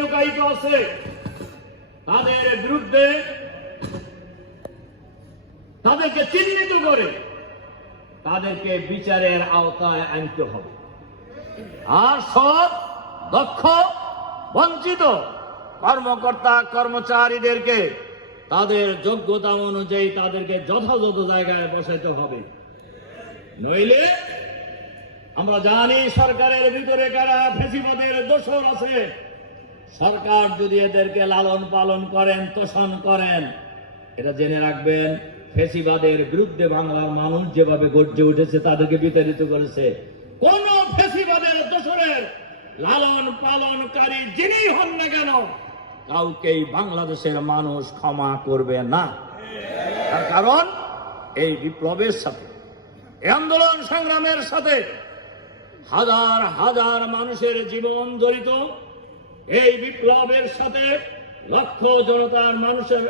লুকায়িত আছে তাদের বিরুদ্ধে তাদেরকে চিহ্নিত করে তাদেরকে বিচারের আওতায় আনতে হবে। আর সব দক্ষ বঞ্চিত কর্মকর্তা কর্মচারীদেরকে তাদের যোগ্যতা অনুযায়ী তাদেরকে যথাযথ জায়গায় বসাইতে হবে। নইলে আমরা জানি সরকারের ভিতরে কারা ফ্যাসিবাদের দোসর আছে। সরকার যদি এদেরকে লালন পালন করেন, তোষণ করেন, এটা জেনে রাখবেন ফ্যাসিবাদের বিরুদ্ধে বাংলার মানুষ যেভাবে গর্জে উঠেছে, তাদেরকে বিতাড়িত করেছে। কোন ফ্যাসিবাদের দোসরের লালন পালনকারী যিনি হন না কেন, কাউকেই বাংলাদেশের মানুষ ক্ষমা করবে না। তার কারণ এই বিপ্লবের সাথে, এই আন্দোলন সংগ্রামের সাথে হাজার হাজার মানুষের জীবন জড়িত। এই বিপ্লবের সাথে লক্ষ জনতার মানুষের